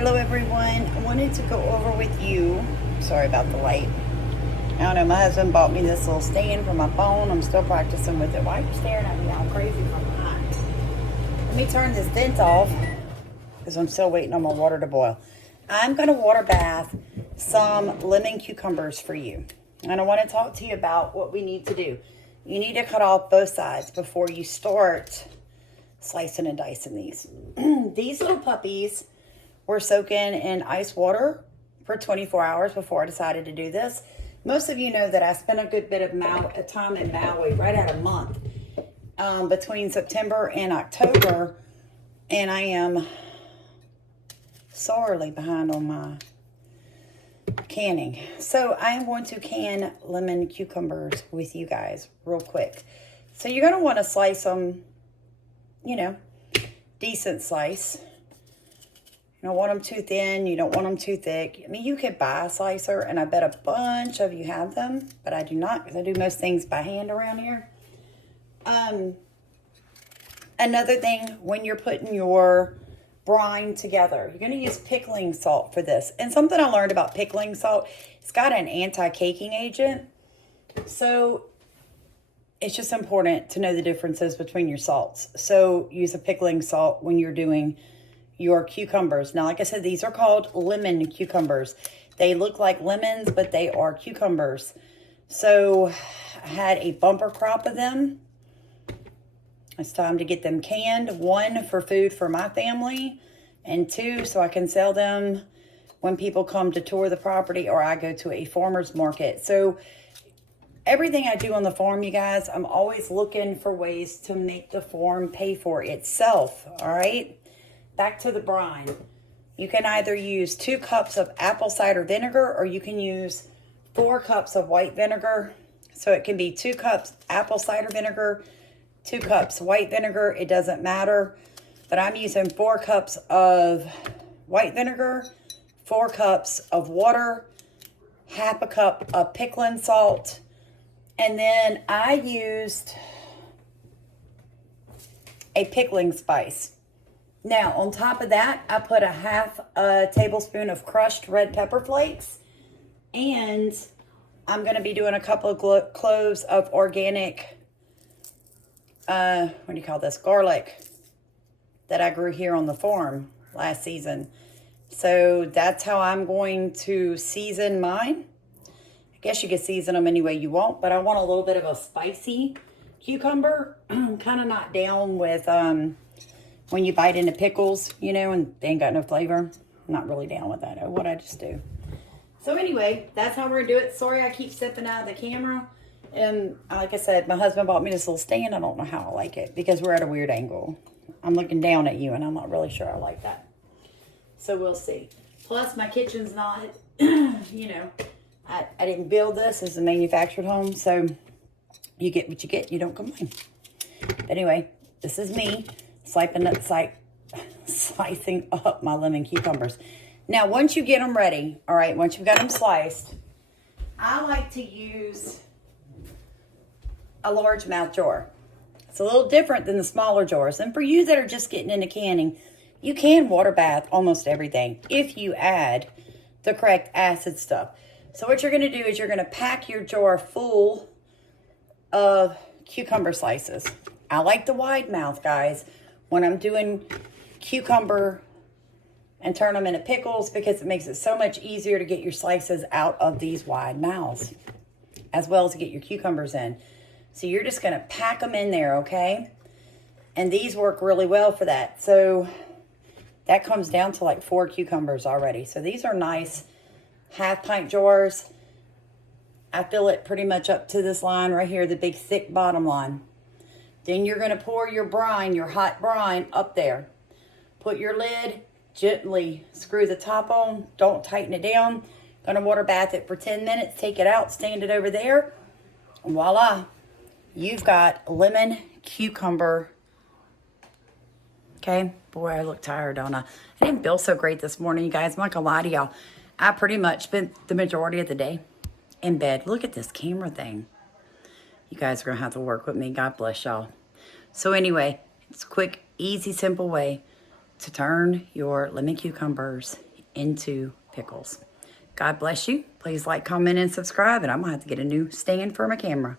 Hello everyone, I wanted to go over with you, sorry about the light. I don't know, my husband bought me this little stand for my phone. I'm still practicing with it. Why are you staring at me all crazy from behind? Let me turn this vent off because I'm still waiting on my water to boil. I'm going to water bath some lemon cucumbers for you. And I want to talk to you about what we need to do. You need to cut off both sides before you start slicing and dicing these. These little puppies were soaking in ice water for 24 hours before I decided to do this. Most of you know that I spent a good bit of time in Maui, right at a month, between September and October, and I am sorely behind on my canning. So I am going to can lemon cucumbers with you guys real quick. So you're going to want to slice them, decent slice. You don't want them too thin. You don't want them too thick. I mean, you could buy a slicer, and I bet a bunch of you have them, but I do not, because I do most things by hand around here. Another thing, when you're putting your brine together, you're going to use pickling salt for this. And something I learned about pickling salt, it's got an anti-caking agent. So it's just important to know the differences between your salts. So use a pickling salt when you're doing your cucumbers. Now, like I said, these are called lemon cucumbers. They look like lemons, but they are cucumbers. So I had a bumper crop of them. It's time to get them canned. 1, for food for my family, and 2, so I can sell them when people come to tour the property or I go to a farmer's market. So everything I do on the farm, you guys, I'm always looking for ways to make the farm pay for itself, all right? Back to the brine. You can either use 2 cups of apple cider vinegar, or you can use 4 cups of white vinegar. So it can be 2 cups apple cider vinegar, 2 cups white vinegar. It doesn't matter. But I'm using 4 cups of white vinegar, 4 cups of water, half a cup of pickling salt. And then I used a pickling spice. Now, on top of that, I put a half a tablespoon of crushed red pepper flakes. And I'm going to be doing a couple of cloves of organic, garlic that I grew here on the farm last season. So that's how I'm going to season mine. I guess you can season them any way you want, but I want a little bit of a spicy cucumber. I'm kind of not down with when you bite into pickles, and they ain't got no flavor. I'm not really down with that. Oh, what'd I just do? So anyway, that's how we're going to do it. Sorry I keep stepping out of the camera. And like I said, my husband bought me this little stand. I don't know how I like it because we're at a weird angle. I'm looking down at you, and I'm not really sure I like that. So we'll see. Plus, my kitchen's not, I didn't build this as a manufactured home. So you get what you get. You don't complain. But anyway, this is me slicing up my lemon cucumbers. Now, once you get them ready, all right, once you've got them sliced, I like to use a largemouth jar. It's a little different than the smaller jars. And for you that are just getting into canning, you can water bath almost everything if you add the correct acid stuff. So what you're going to do is you're going to pack your jar full of cucumber slices. I like the wide mouth, guys, when I'm doing cucumber and turn them into pickles, because it makes it so much easier to get your slices out of these wide mouths, as well as to get your cucumbers in. So you're just going to pack them in there, okay? And these work really well for that. So that comes down to like 4 cucumbers already. So these are nice half-pint jars. I fill it pretty much up to this line right here, the big thick bottom line. Then you're going to pour your brine, your hot brine, up there. Put your lid, gently screw the top on. Don't tighten it down. Going to water bath it for 10 minutes. Take it out, stand it over there. And voila. You've got lemon cucumber. Okay. Boy, I look tired, don't I? I didn't feel so great this morning, you guys. I'm not going to lie to y'all. I pretty much spent the majority of the day in bed. Look at this camera thing. You guys are going to have to work with me. God bless y'all. So anyway, it's a quick, easy, simple way to turn your lemon cucumbers into pickles. God bless you. Please like, comment, and subscribe. And I'm going to have to get a new stand for my camera.